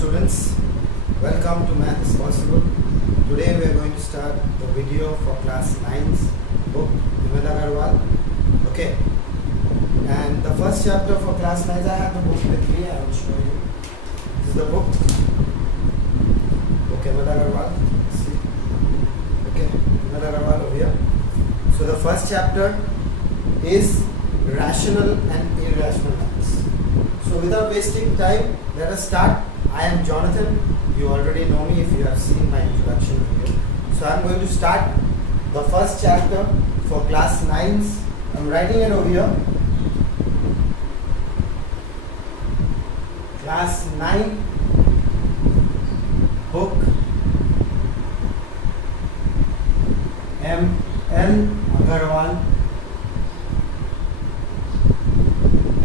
students, welcome to Math is Possible. Today we are going to start the video for class 9's book Vimal Agarwal. Okay, and the first chapter for class 9's, I have the book with me. I will show you. This is the book. Okay, Vimal Agarwal. See. Okay, Vimal Agarwal over here. So the first chapter is rational and irrational numbers. So without wasting time, let us start. I am Jonathan. You already know me if you have seen my introduction video. So I am going to start the first chapter for class 9's. I am writing it over here. Class 9 book M.L. Agarwal.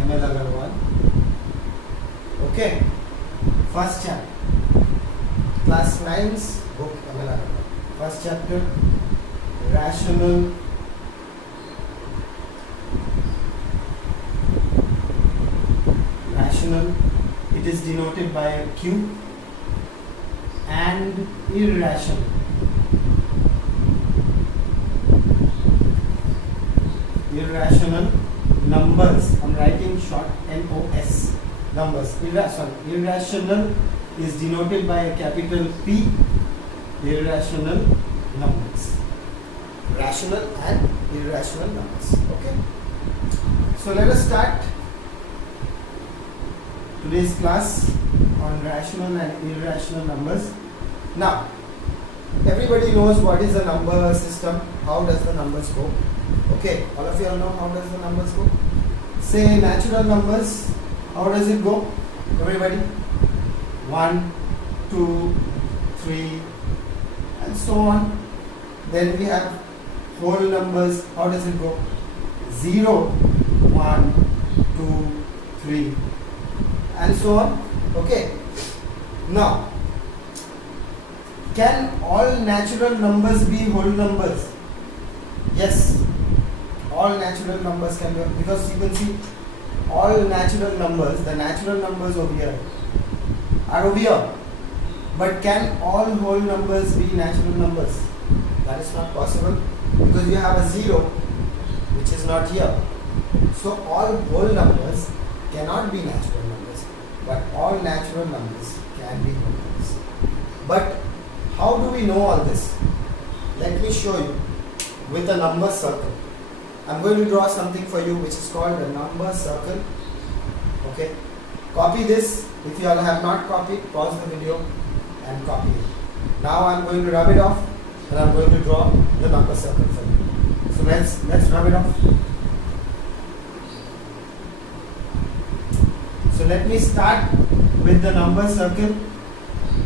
M.L. Agarwal. Okay. First chapter, class 9's book M.L. Agarwal. First chapter, rational it is denoted by a Q, and irrational numbers. I'm writing short NOS. Numbers. Irrational is denoted by a capital P. Irrational numbers. Rational and irrational numbers. Okay. So let us start today's class on rational and irrational numbers. Now, everybody knows what is the number system. How does the numbers go? Okay. All of you all know how does the numbers go? Say natural numbers. How does it go? Everybody? 1, 2, 3, and so on. Then we have whole numbers. How does it go? 0, 1, 2, 3, and so on. Okay. Now, can all natural numbers be whole numbers? Yes. All natural numbers can be, because you can see all natural numbers, the natural numbers over here are over here. But can all whole numbers be natural numbers? That is not possible, because you have a 0 which is not here. So all whole numbers cannot be natural numbers, but all natural numbers can be whole numbers. But how do we know all this? Let me show you with a number circle. I'm going to draw something for you which is called a number circle. Okay. Copy this. If you all have not copied, pause the video and copy it. Now I'm going to rub it off and I'm going to draw the number circle for you. So let's rub it off. So let me start with the number circle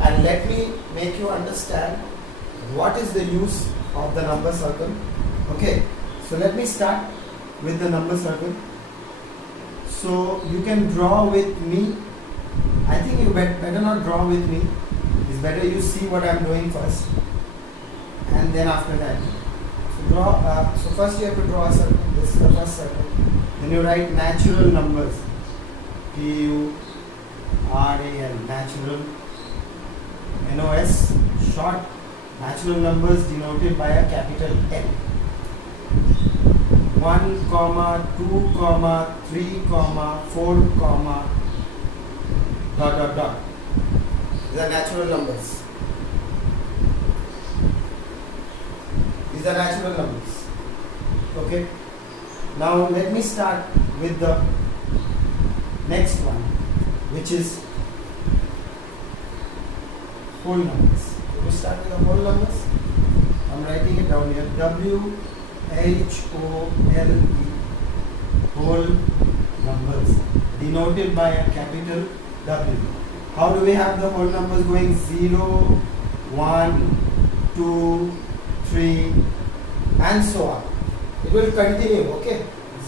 and let me make you understand what is the use of the number circle. Okay. So let me start with the number circle. So you can draw with me. I think you better not draw with me. It's better you see what I'm doing first, and then after that. So draw. So first you have to draw a circle. This is the first circle. Then you write natural numbers. PURAL. Natural. NOS. Short. Natural numbers denoted by a capital N. 1, 2, 3, 4, dot. These are natural numbers. These are natural numbers. Okay. Now let me start with the next one, which is whole numbers. We start with the whole numbers. I'm writing it down here. WHOLE, whole numbers, denoted by a capital W. How do we have the whole numbers going? 0, 1, 2, 3, and so on. It will continue, okay?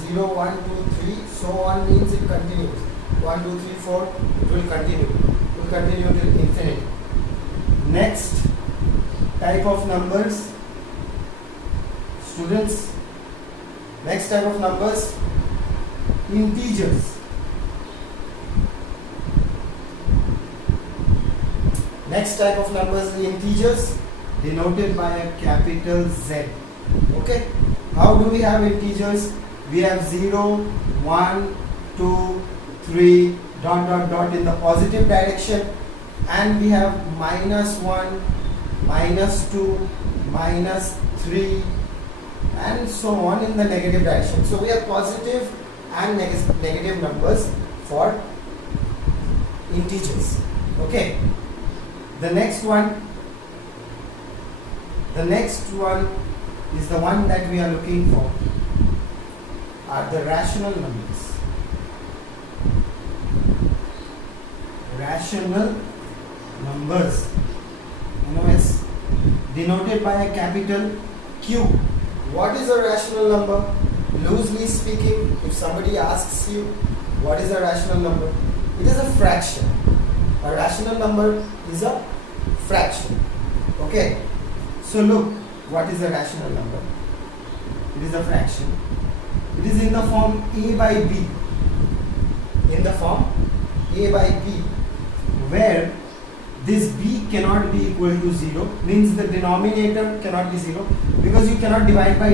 0, 1, 2, 3, so on means it continues. 1, 2, 3, 4, it will continue. It will continue till infinity. Next type of numbers, students, next type of numbers, integers. Next type of numbers is integers, denoted by a capital Z. Okay. How do we have integers? We have 0, 1, 2, 3, dot dot dot in the positive direction, and we have -1, -2, -3, and so on in the negative direction. So we have positive and negative numbers for integers. Okay. The next one is the one that we are looking for, are the rational numbers. Rational numbers, NOS, denoted by a capital Q. What is a rational number? Loosely speaking, if somebody asks you what is a rational number, it is a fraction. A rational number is a fraction. Okay. So look, what is a rational number? It is a fraction. It is in the form a by b. In the form a by b, where this b cannot be equal to 0, means the denominator cannot be 0, because you cannot divide by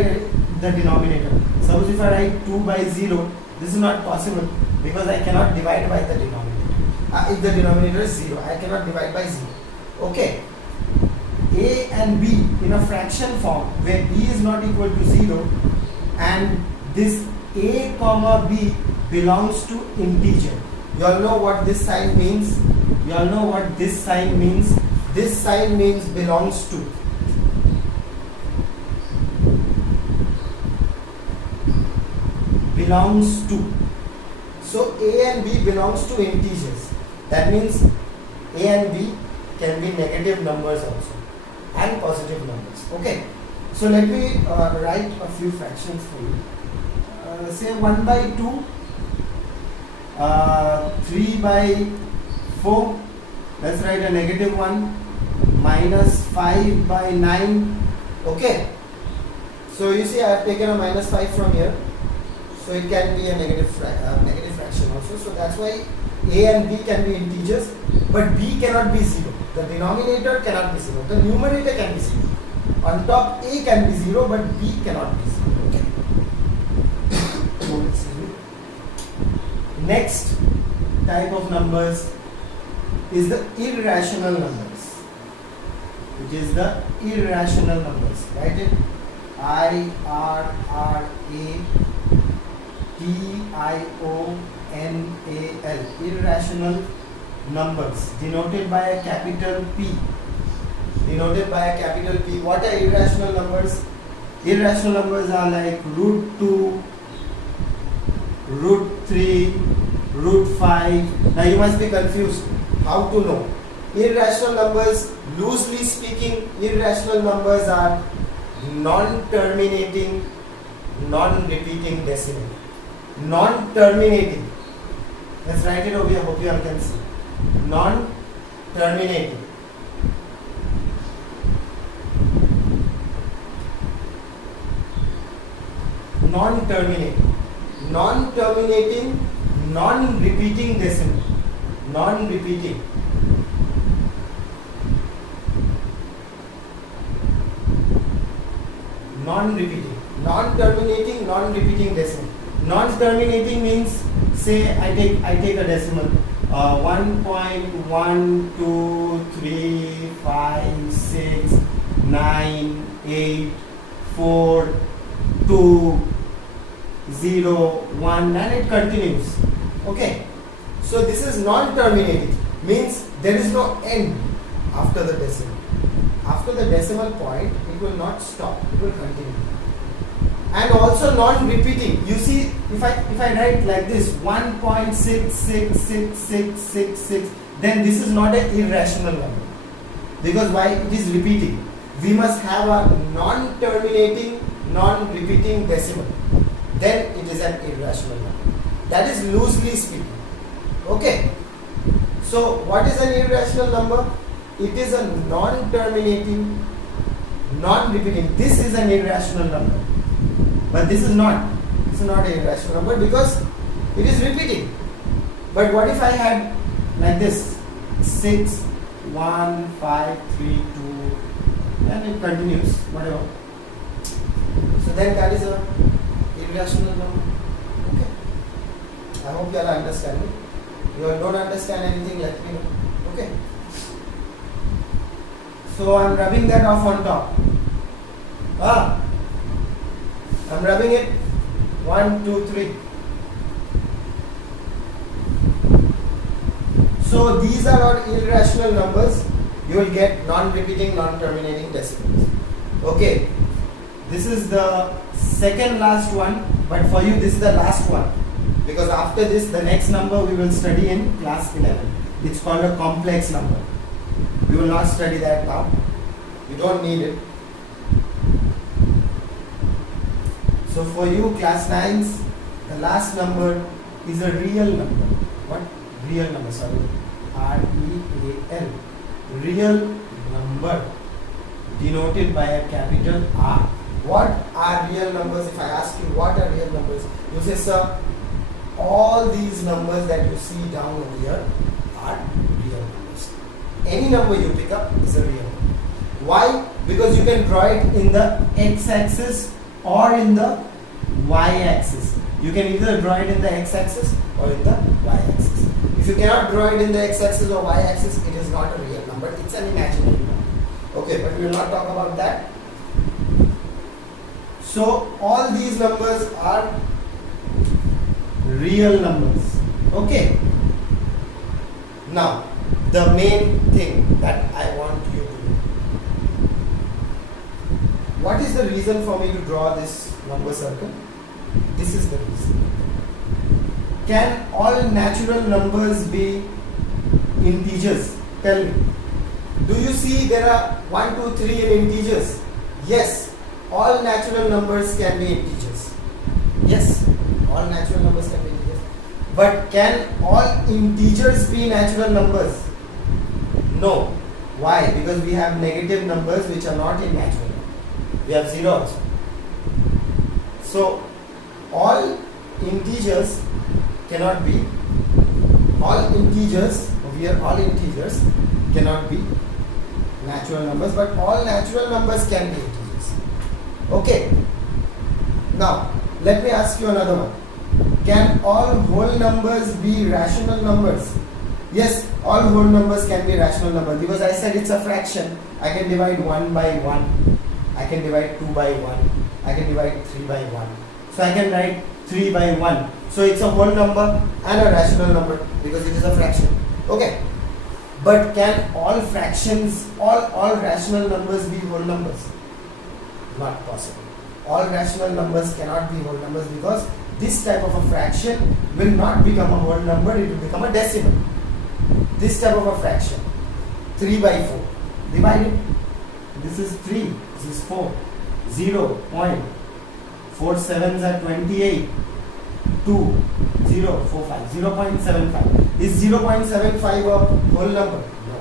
the denominator. Suppose if I write 2 by 0, this is not possible, because I cannot divide by the denominator. If the denominator is 0, I cannot divide by 0. Okay. A and b in a fraction form, where b is not equal to 0, and this a comma b belongs to integer. You all know what this sign means? You all know what this sign means? This sign means belongs to. Belongs to. So a and b belongs to integers. That means a and b can be negative numbers also, and positive numbers. Okay. So let me write a few fractions for you. Say 1 by 2, 3 by 4, let's write a -1, -5 by 9. Okay. So you see I have taken a -5 from here, so it can be a negative fraction also. So that's why a and b can be integers, but b cannot be 0. The denominator cannot be 0. The numerator can be 0. On top a can be 0, but b cannot be 0. Okay. Next type of numbers is the irrational numbers, which is the irrational numbers. Write it IRRATIONAL, irrational numbers, denoted by a capital P. Denoted by a capital P. What are irrational numbers? Irrational numbers are like √2, √3, √5. Now you must be confused. How to know? Irrational numbers, loosely speaking, irrational numbers are non-terminating, non-repeating decimal. Non-terminating. Let's write it over here. Hope you all can see. Non-terminating. Non-terminating. Non-terminating, non-repeating decimal. Non-repeating. Non-repeating. Non-terminating, non-repeating decimal. Non-terminating means, say I take a decimal 1.12356984201, and it continues. Okay. So this is non-terminating, means there is no end after the decimal. After the decimal point, it will not stop, it will continue. And also non-repeating. You see, if I write like this 1.666666, then this is not an irrational number. Because why? It is repeating. We must have a non-terminating, non-repeating decimal. Then it is an irrational number. That is loosely speaking. Okay. So what is an irrational number? It is a non-terminating, non-repeating. This is an irrational number. But this is not. This is not an irrational number because it is repeating. But what if I had like this 6, 1, 5, 3, 2, and it continues, whatever. So then that is a irrational number. Okay. I hope you all understand it. You all don't understand anything, let me know. Okay. So I'm rubbing that off on top. I'm rubbing it. 1, 2, 3. So these are all irrational numbers. You will get non-repeating, non-terminating decimals. Okay. This is the second last one, but for you this is the last one. Because after this, the next number we will study in class 11. It's called a complex number. We will not study that now. You don't need it. So for you, class 9s, the last number is a real number. What? Real number, sorry. R-E-A-L. Real number. Denoted by a capital R. What are real numbers? If I ask you what are real numbers, you say, sir, all these numbers that you see down over here are real numbers. Any number you pick up is a real number. Why? Because you can draw it in the x-axis or in the y-axis. You can either draw it in the x-axis or in the y-axis. If you cannot draw it in the x-axis or y-axis, it is not a real number. It's an imaginary number. Okay, but we will not talk about that. So all these numbers are real numbers. Okay. Now, the main thing that I want you to do. What is the reason for me to draw this number circle? This is the reason. Can all natural numbers be integers? Tell me. Do you see there are 1, 2, 3 in integers? Yes. All natural numbers can be integers. Yes. All natural numbers can be integers. But can all integers be natural numbers? No. Why? Because we have negative numbers which are not in natural numbers. We have 0 also. So all integers cannot be, all integers over here, all integers cannot be natural numbers, but all natural numbers can be integers. Okay. Now let me ask you another one. Can all whole numbers be rational numbers? Yes, all whole numbers can be rational numbers because I said it's a fraction. I can divide 1 by 1. I can divide 2 by 1. I can divide 3 by 1. So I can write 3 by 1. So it's a whole number and a rational number because it is a fraction. Okay. But can all fractions, all rational numbers be whole numbers? Not possible. All rational numbers cannot be whole numbers because this type of a fraction will not become a whole number, it will become a decimal. This type of a fraction, 3 by 4, divide it. This is 3, this is 4, 0, 0.47s are 28, 2, 0, 4, 5, 0.75. Is 0.75 a whole number? No.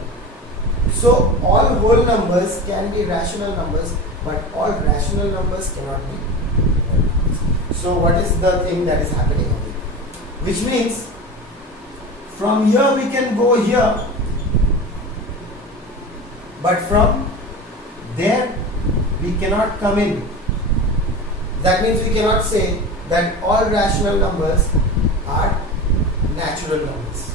So all whole numbers can be rational numbers, but all rational numbers cannot be whole numbers. So what is the thing that is happening over here? Which means from here we can go here, but from there we cannot come in. That means we cannot say that all rational numbers are natural numbers,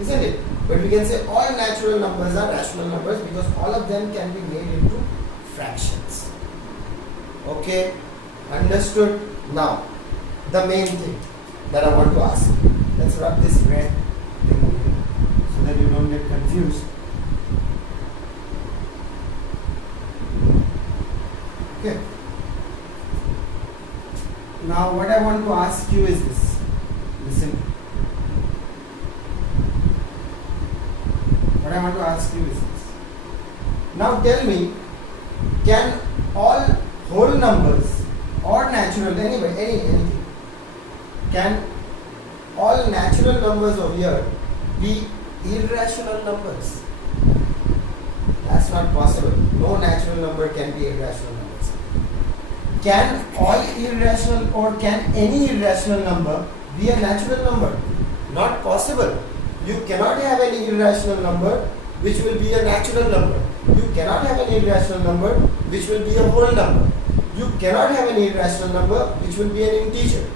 isn't it? But we can say all natural numbers are rational numbers because all of them can be made into fractions. Okay, understood? Now the main thing that I want to ask, let's rub this red thing here so that you don't get confused. Okay. Now what I want to ask you is this. Listen. What I want to ask you is this. Now tell me, can all whole numbers or natural, anything, can all natural numbers over here be irrational numbers? That's not possible. No natural number can be irrational numbers. Can all irrational or can any irrational number be a natural number? Not possible. You cannot have any irrational number which will be a natural number. You cannot have an irrational number which will be a whole number. You cannot have an irrational number which will be an integer.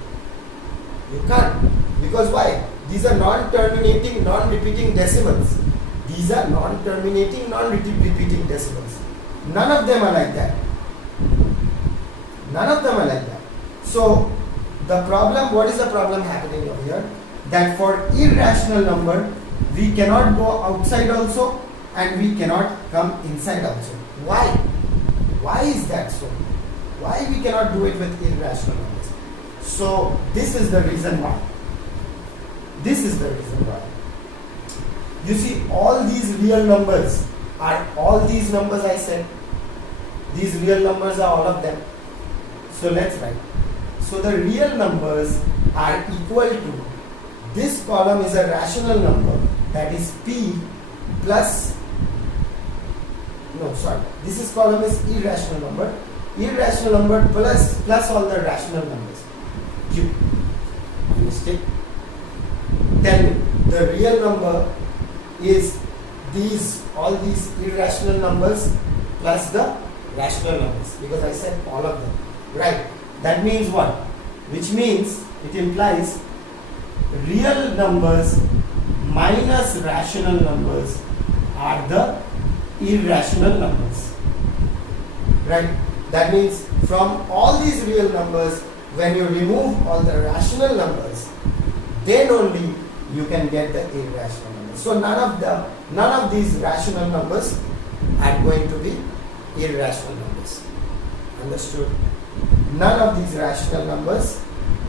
You can't. Because why? These are non-terminating, non-repeating decimals. These are non-terminating, non-repeating decimals. None of them are like that. None of them are like that. So, the problem, what is the problem happening over here? That for irrational number, we cannot go outside also and we cannot come inside also. Why? Why is that so? Why we cannot do it with irrational numbers? So, this is the reason why. This is the reason why. You see, all these real numbers are all these numbers I said. These real numbers are all of them. So let's write. So the real numbers are equal to, this column is a rational number, that is P plus, this is column is irrational number. Irrational number plus all the rational numbers. Q. Mistake. Tell me, the real number is all these irrational numbers plus the rational numbers, because I said all of them, right? That means what? Which means it implies real numbers minus rational numbers are the irrational numbers, right? That means from all these real numbers, when you remove all the rational numbers, then only you can get the irrational numbers. So none of these rational numbers are going to be irrational numbers. Understood? None of these rational numbers,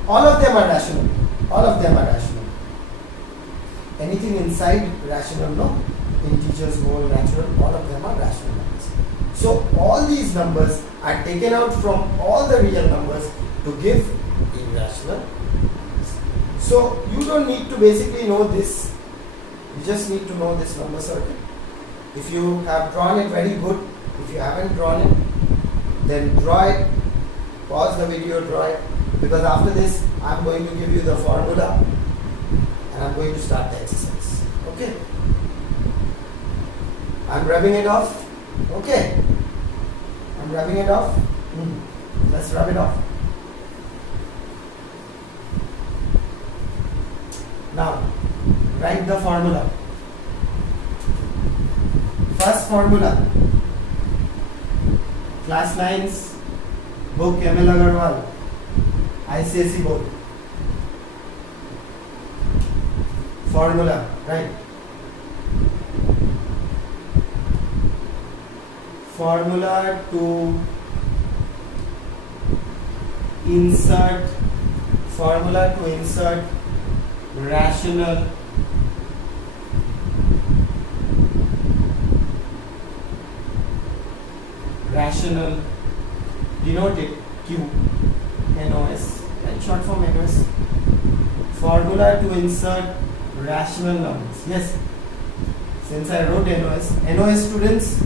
all of them are rational. All of them are rational. Anything inside rational, no? Integers, whole, natural, all of them are rational numbers. So all these numbers are taken out from all the real numbers to give irrational numbers. So you don't need to basically know this. You just need to know this number circle. If you have drawn it, very good. If you haven't drawn it, then draw it. Pause the video, draw it. Because after this, I'm going to give you the formula and I'm going to start the exercise. Okay? I'm rubbing it off. Okay? I'm rubbing it off. Let's rub it off. Now, write the formula. First formula, class 9's book, M.L. Agarwal, ICSE board. Formula, right? Formula to insert rational, denote it Q, NOS, right? Short form NOS. Formula to insert rational numbers. Yes, since I wrote NOS students,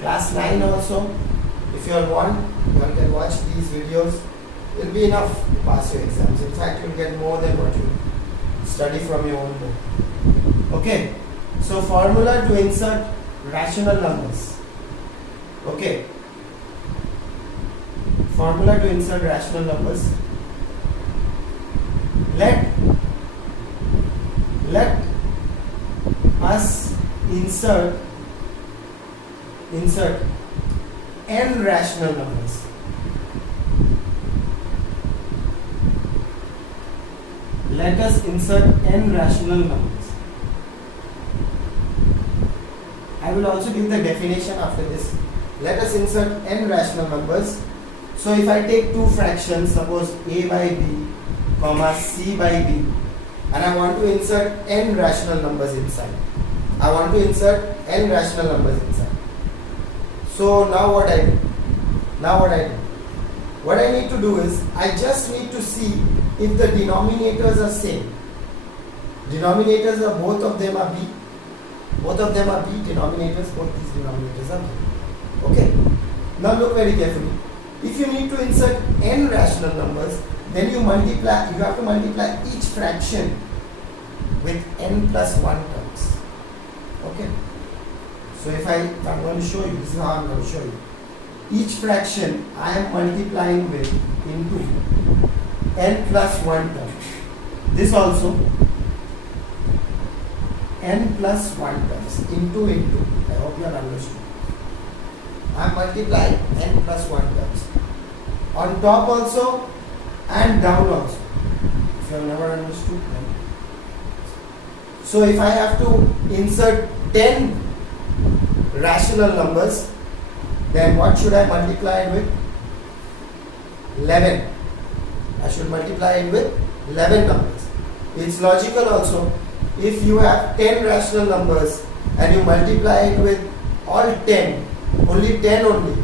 class 9 also, if you all want, you all can watch these videos. It will be enough to pass your exams. In fact, you will get more than what you study from your own book. Okay, so formula to insert rational numbers. Okay, formula to insert rational numbers. Let us insert n rational numbers. Let us insert n rational numbers. I will also give the definition after this. Let us insert n rational numbers. So if I take two fractions, suppose a by b, comma c by b, and I want to insert n rational numbers inside. I want to insert n rational numbers inside. So now what I do? What I need to do is, I just need to see if the denominators are same. Denominators are, both of them are b. Both of them are b denominators, both these denominators are b. Okay. Now look very carefully. If you need to insert n rational numbers, then you have to multiply each fraction with n plus 1 terms. Okay. So if I'm going to show you, this is how I'm going to show you. Each fraction I am multiplying with into n plus 1 terms. This also n plus 1 terms into. I hope you have understood. I am multiplying n plus 1 terms. On top also and down also. If you have never understood, then. So if I have to insert 10 rational numbers, then what should I multiply it with? 11. I should multiply it with 11 numbers. It's logical also. If you have 10 rational numbers and you multiply it with all 10, only 10 only,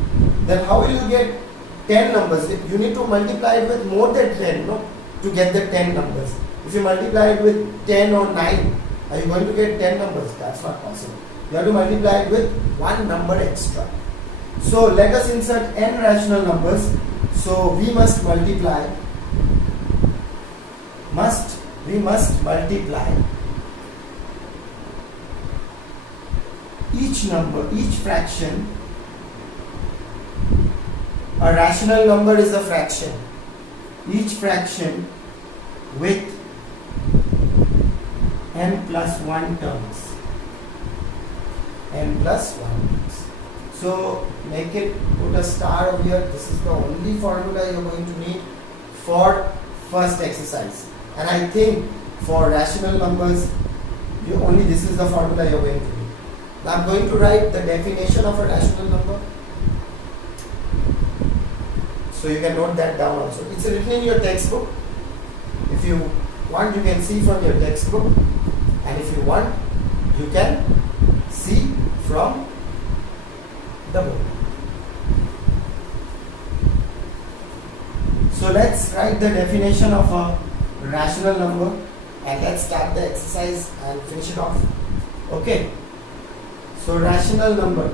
then how will you get 10 numbers? You need to multiply it with more than 10, no? To get the 10 numbers. If you multiply it with 10 or 9, are you going to get 10 numbers? That's not possible. You have to multiply it with one number extra. So let us insert n rational numbers. So we must multiply. We must multiply each number, each fraction. A rational number is a fraction. Each fraction with n plus 1 terms. N plus 1 terms. So make it, put a star over here. This is the only formula you're going to need for first exercise. And I think for rational numbers, this is the formula you're going to need. Now I'm going to write the definition of a rational number. So you can note that down also. It's written in your textbook. If you want, you can see from your textbook. And if you want, you can see from the book. So let's write the definition of a rational number and let's start the exercise and finish it off. Okay. So rational number.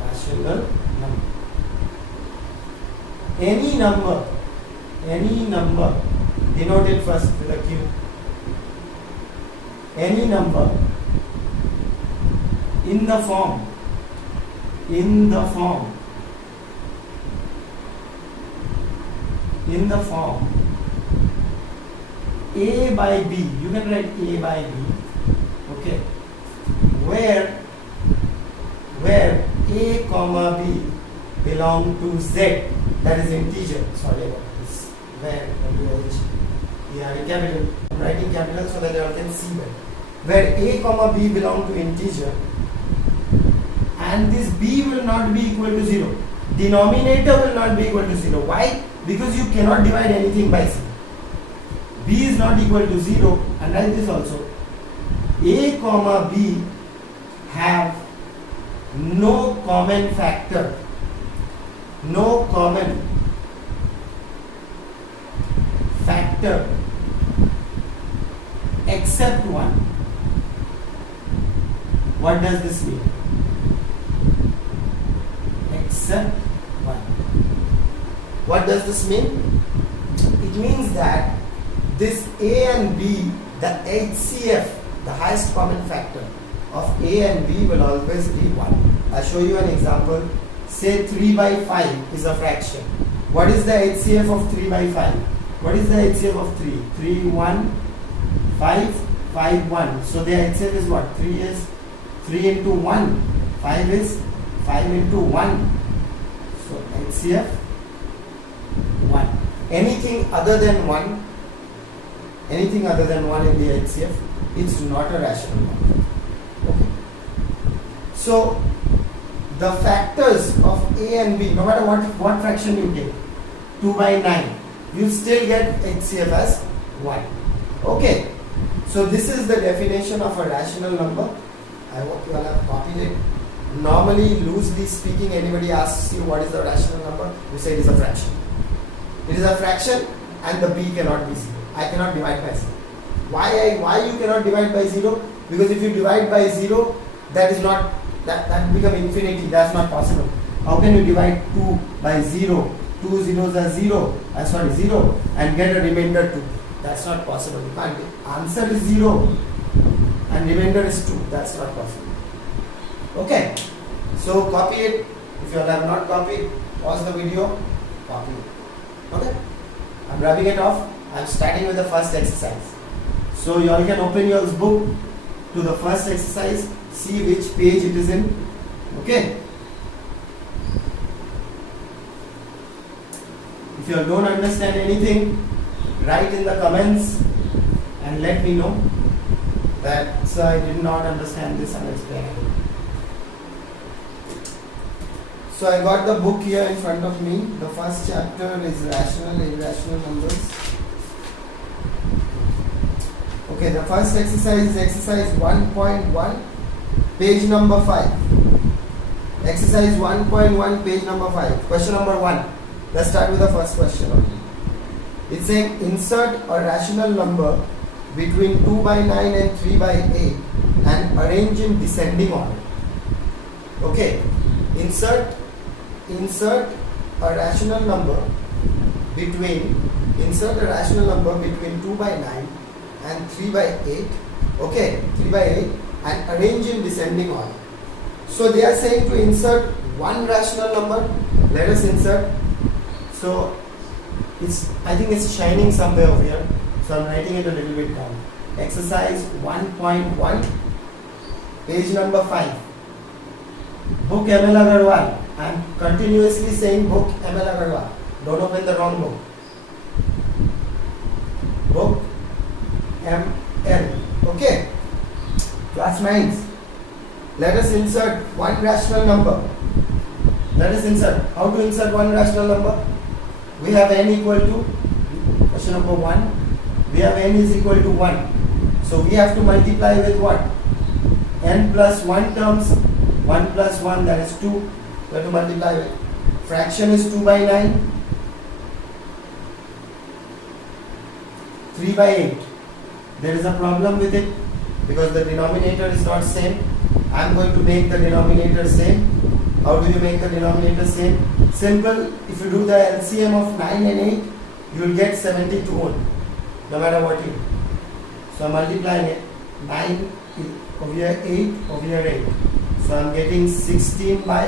Rational number. Any number denoted first with a Q. Any number in the form A by B, you can write A by B, okay, where A comma B belong to Z, that is integer, sorry about this, where we are in capital, I'm writing capital so that you all can see well, where A comma B belong to integer, and this B will not be equal to 0, denominator will not be equal to 0, why? Because you cannot divide anything by 0. B is not equal to 0, and write this also. A comma B have no common factor. No common factor except 1. What does this mean? Except 1. What does this mean? It means that this A and B, the HCF, the highest common factor of A and B will always be 1. I'll show you an example. Say 3 by 5 is a fraction. What is the HCF of 3 by 5? What is the HCF of 3? 3, 1, 5, 5, 1. So the HCF is what? 3 is 3 into 1. 5 is 5 into 1. So HCF 1. Anything other than 1 in the HCF, it's not a rational number. Okay. So the factors of A and B, no matter what fraction you take, 2 by 9, you still get HCF as 1. Okay. So this is the definition of a rational number. I hope you all have copied it. Normally, loosely speaking, anybody asks you what is a rational number, you say it is a fraction. It is a fraction and the B cannot be 0. I cannot divide by 0. Why you cannot divide by 0? Because if you divide by 0, that become infinity. That's not possible. How can you divide 2 by 0? 2 zeros are 0. 0 and get a remainder 2. That's not possible. You can't. Answer is 0 and remainder is 2. That's not possible. Okay. So copy it. If you all have not copied, pause the video, copy it. Okay. I'm rubbing it off. I'm starting with the first exercise. So you all can open your book to the first exercise. See which page it is in. Okay. If you all don't understand anything, write in the comments and let me know that sir, I did not understand this, I'll explain it. So I got the book here in front of me. The first chapter is rational, irrational numbers. Okay, the first exercise is exercise 1.1, page number 5. Exercise 1.1, page number 5. Question number 1. Let's start with the first question only. It's saying insert a rational number between 2 by 9 and 3 by 8 and arrange in descending order. Okay, insert a rational number between 2 by 9 and 3 by 8. Okay, 3 by 8 and arrange in descending order. So they are saying to insert one rational number. Let us insert. So I think it's shining somewhere over here. So I'm writing it a little bit down. Exercise 1.1, page number 5. Book M.L. Agarwal. I'm continuously saying book M.L. Agarwal. Don't open the wrong book. Book M.L. Okay. Class 9s. Let us insert one rational number. Let us insert. How to insert one rational number? We have n equal to, question number 1, we have n is equal to 1. So we have to multiply with what? N plus 1 terms, 1 plus 1, that is 2. We have to multiply with. Fraction is 2 by 9, 3 by 8. There is a problem with it because the denominator is not same. I am going to make the denominator same. How do you make the denominator same? Simple. If you do the LCM of 9 and 8, you will get 72 only, no matter what you do. So I am multiplying it. 9 over here, 8 over here, 8. So I am getting 16 by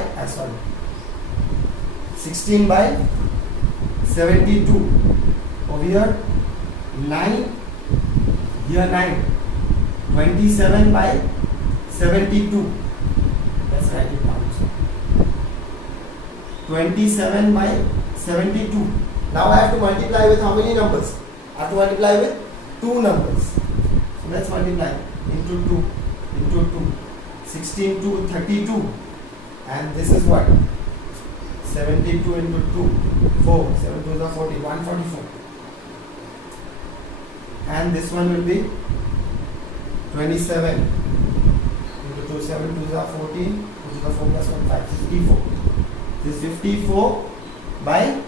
72. Over here 9, here 9. 27 by 72. Let's write it down. 27 by 72. Now I have to multiply with how many numbers? I have to multiply with 2 numbers. So let's multiply into 2, into 2. 16 to 32. And this is what? 72 into 2. 4. 7 to the 40. 144. And this one will be 27 into 2. 7 to the 14. 2 to the 4 plus 1, 5. 54. This is 54 by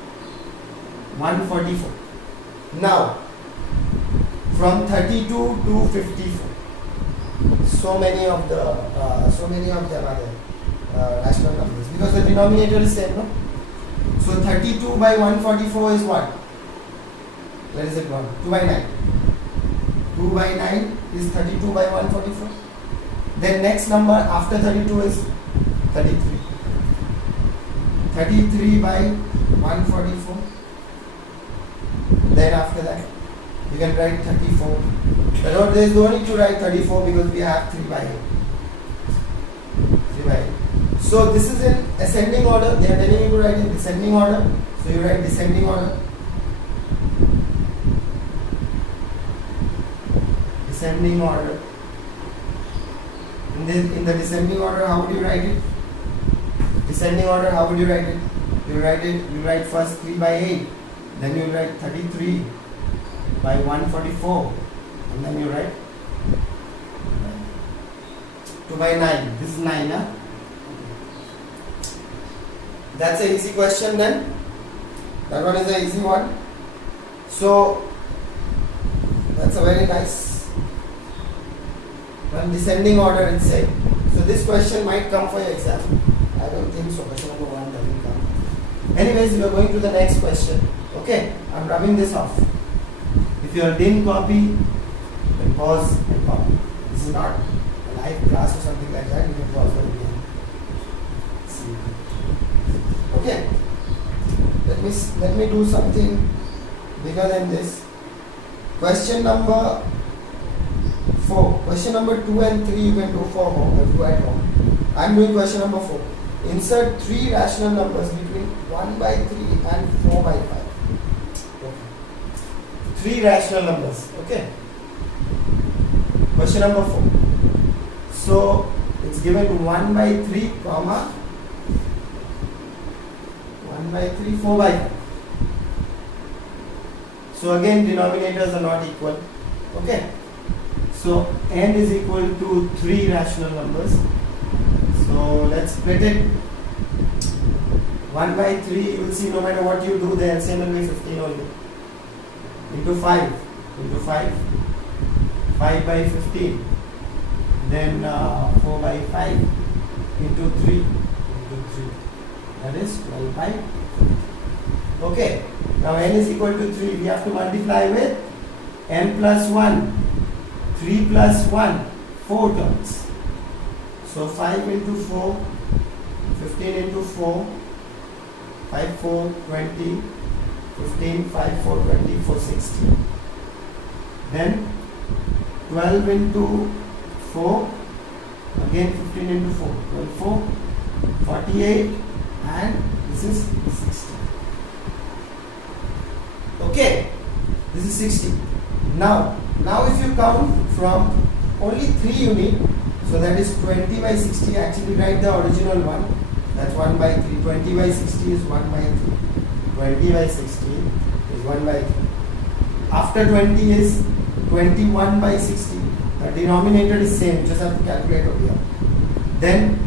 144. Now, from 32 to 54, so many of them are there, rational numbers, because the denominator is same, no? So 32 by 144 is what? Where is it gone? 2 by 9. 2 by 9 is 32 by 144. Then next number after 32 is 33. 33 by 144. Then after that, you can write 34. But there is no need to write 34 because we have 3 by 8. 3 by 8. So this is in ascending order. They are telling you to write in descending order. So you write descending order. Descending order. In the descending order, how would you write it? Descending order, how would you write it? You write first 3 by 8, then you write 33 by 144, and then you write 2 by 9. This is 9, huh? That's an easy question then. That one is an easy one. So, that's a very nice one. Descending order itself. So this question might come for your exam. I don't think so. Question number 1 doesn't come. Anyways, we are going to the next question. Okay, I'm rubbing this off. If If you didn't copy, then pause and copy. This is not a live class or something like that. You can pause the video. See. Okay. Let me do something bigger than this. Question number 4. Question number 2 and 3 you can do for home. Do at home. I am doing question number 4. Insert 3 rational numbers between 1 by 3 and 4 by 5. Okay. 3 rational numbers. Okay. Question number 4. So it's given 1 by 3 comma 1 by 3 4 by 5. So again denominators are not equal. Okay. So n is equal to 3 rational numbers. So let's split it. 1 by 3, you will see no matter what you do, the LCM will be 15 only. Into 5. 5 by 15. Then 4 by 5 into 3. That is 12 by 5. Okay. Now n is equal to 3. We have to multiply with n plus 1. 3 plus 1. 4 terms. So 5 into 4. 15 into 4. 5 4 20. 15 5 4 20 4 60. Then 12 into 4. Again 15 into 4. 12 4. 48. And this is 60. Okay, this is 60. Now if you count from only 3 you need, so that is 20 by 60. Actually write the original one. That's 1 by 3. 20 by 60 is 1 by 3. 20 by 60 is 1 by 3. After 20 is 21 by 60. The denominator is same, just have to calculate over here. Then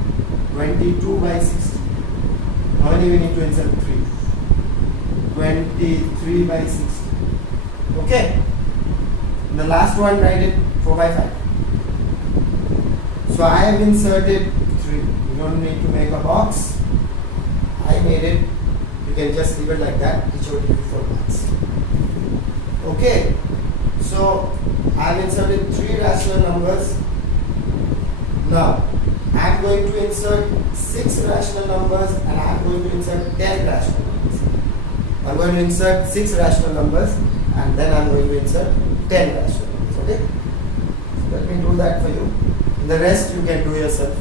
22 by 60. Now only we need to insert 3. 23 by 60. Okay. The last one, write it 4 by 5. So I have inserted 3. You don't need to make a box. I made it. You can just leave it like that. It should give you 4 marks. Okay. So I have inserted 3 rational numbers. Now I am going to insert 6 rational numbers and I am going to insert 10 rational numbers. I am going to insert 6 rational numbers and then I am going to insert 10 rational numbers. Okay? So let me do that for you. The rest you can do yourself.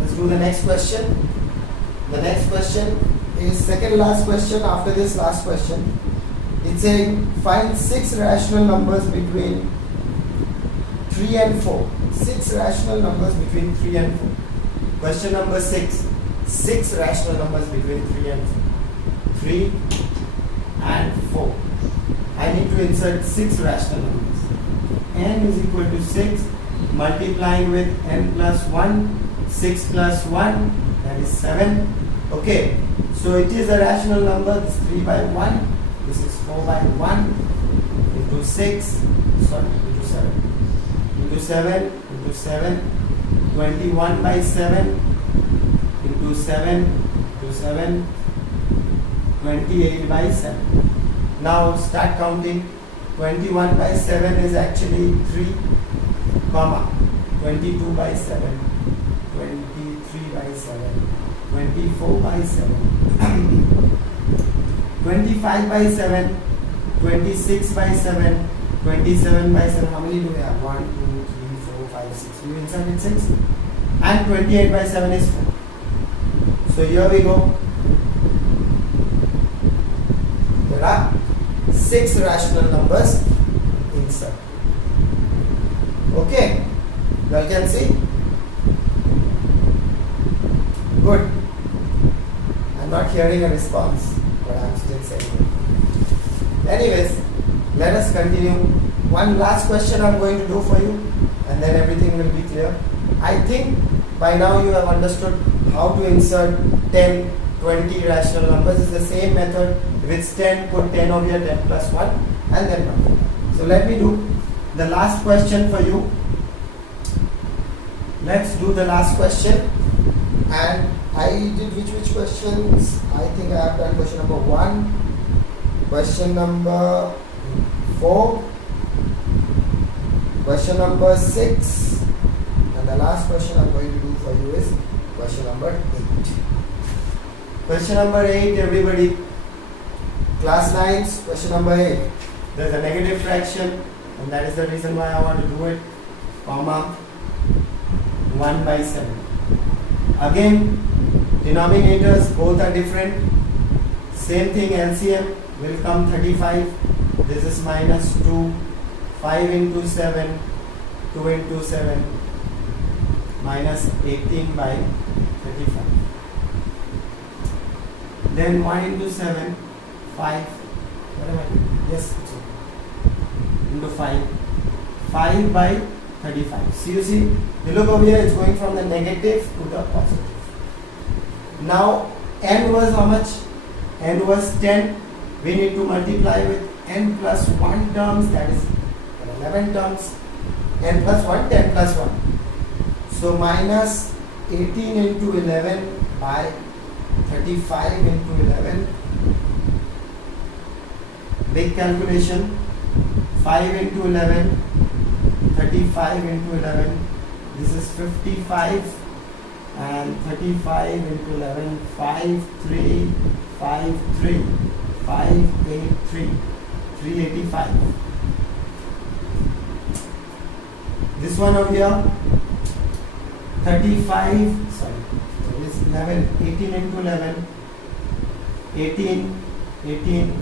Let's do the next question. The next question is second last question after this last question. It's saying find 6 rational numbers between 3 and 4. 6 rational numbers between 3 and 4. Question number 6. 6 rational numbers between 3 and 4. 3 and 4. I need to insert 6 rational numbers. N is equal to 6 multiplying with n plus 1. 6 plus 1, that is 7. Okay, so it is a rational number. This is 3 by 1. This is 4 by 1 into 6, sorry, into 7. Into 7, into 7. 21 by 7 into 7, into 7. 28 by 7. Now start counting. 21 by 7 is actually 3, comma. 22 by 7. 23 by 7. 24 by 7. 25 by 7. 26 by 7. 27 by 7. How many do we have? 1, 2, 3, 4, 5, 6. You inserted 6. And 28 by 7 is 4. So here we go. There are 6 rational numbers insert. Okay. You all can see? Good. I'm not hearing a response, but I'm still saying it. Anyways, let us continue. One last question I'm going to do for you, and then everything will be clear. I think by now you have understood how to insert 10, 20 rational numbers. It's the same method. If it's 10, put 10 over here, 10 plus 1, and then 1. So let me do the last question for you. Let's do the last question. And I did which questions? I think I have done question number 1, question number 4, question number 6, and the last question I'm going to do for you is question number 8. Question number 8, everybody. Class 9's question number 8. There's a negative fraction, and that is the reason why I want to do it, comma 1 by 7. Again, denominators both are different. Same thing, LCM will come 35. This is minus 2. 5 into 7, 2 into 7, minus 18 by 35. Then 1 into 7, 5. What am I doing? Yes, it's okay. Into 5. 5 by 35. So you see, you look over here, it's going from the negative to the positive. Now, n was how much? N was 10. We need to multiply with n plus 1 terms, that is 11 terms. N plus 1, 10 plus 1. So, minus 18 into 11 by 35 into 11. Big calculation. 5 into 11. 35 into 11, this is 55, and 35 into 11, 53, 53, 583, 385. This one over here, 35, sorry, so this 11, 18 into 11, 18, 18,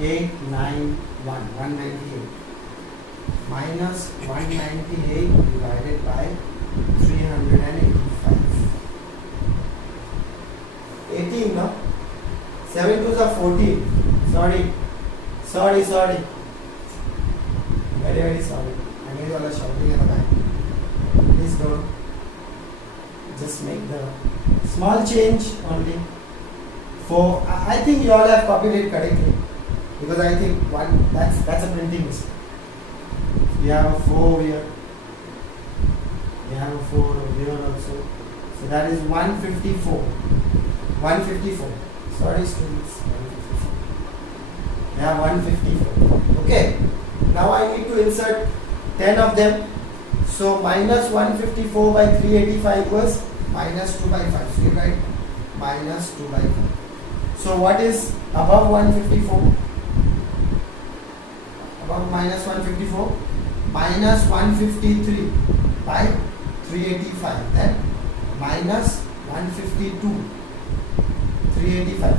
8, 9, 198. Minus 198 divided by 385. 18, no? 7 2s are 14. Sorry. Very sorry. I know you all are shouting at the back. Please don't. Just make the small change only. For I think you all have copied it correctly, because I think that's a printing mistake. We have a 4 here. We have a 4 over here also. So that is 154. 154. Sorry students. 154. We have 154. Okay. Now I need to insert 10 of them. So minus 154 by 385 was minus 2 by 5. So you write minus 2 by 5. So what is above 154? Above minus 154? Minus 153 by 385, then minus 152, 385,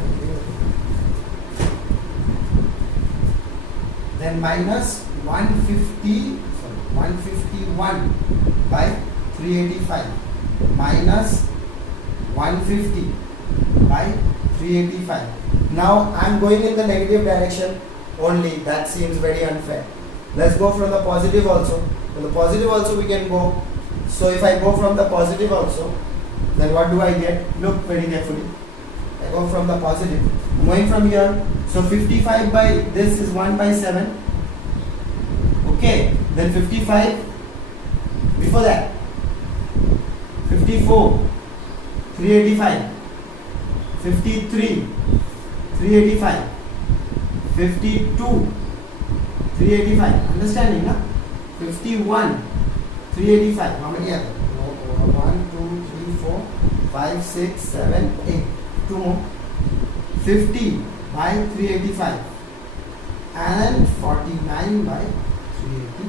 then minus 151 by 385, minus 150 by 385. Now I am going in the negative direction only. That seems very unfair. Let's go from the positive also. From the positive also we can go. So if I go from the positive also, then what do I get? Look very carefully. I go from the positive. I'm going from here. So 55 by this is 1 by 7. Okay. Then 55. Before that, 54, 385, 53, 385, 52, 385. Understanding, na? 51, 385. How many are there? 1, 2, 3, 4, 5, 6, 7, 8. 2 more. 50 by 385 and 49 by 380.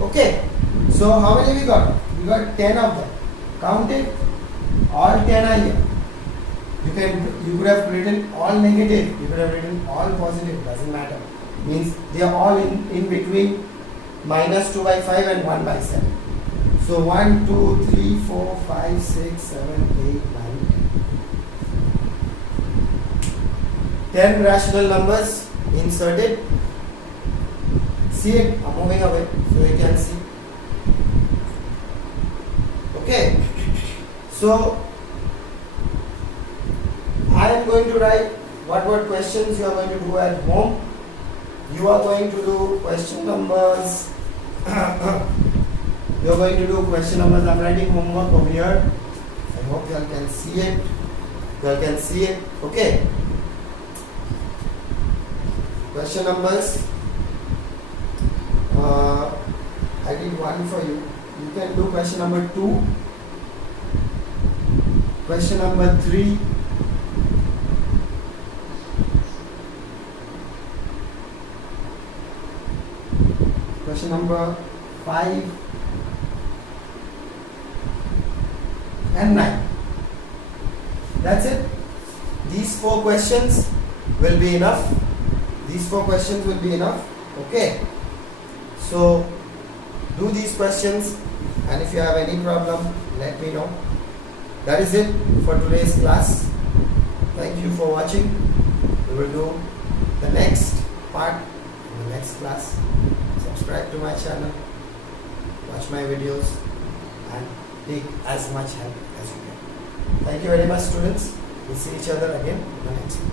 Okay. So how many we got? We got 10 of them. Count it. All 10 are here. You could have written all negative. You could have written all positive. Doesn't matter. Means they are all in between minus 2 by 5 and 1 by 7. So 1, 2, 3, 4, 5, 6, 7, 8, 9, 10 rational numbers inserted. See it? I'm moving away so you can see. Okay. So I am going to write what questions you are going to do at home. You are going to do question numbers. You are going to do question numbers. I am writing homework over here. hope you all can see it. You all can see it. Okay. Question numbers. I did one for you. You can do question number 2. Question number 3. Question number 5 and 9. That's it. These 4 questions will be enough. These 4 questions will be enough. Okay. So do these questions, and if you have any problem, let me know. That is it for today's class. Thank you for watching. We will do the next part in the next class. Subscribe to my channel, watch my videos, and take as much help as you can. Thank you very much, students. We'll see each other again in the next one.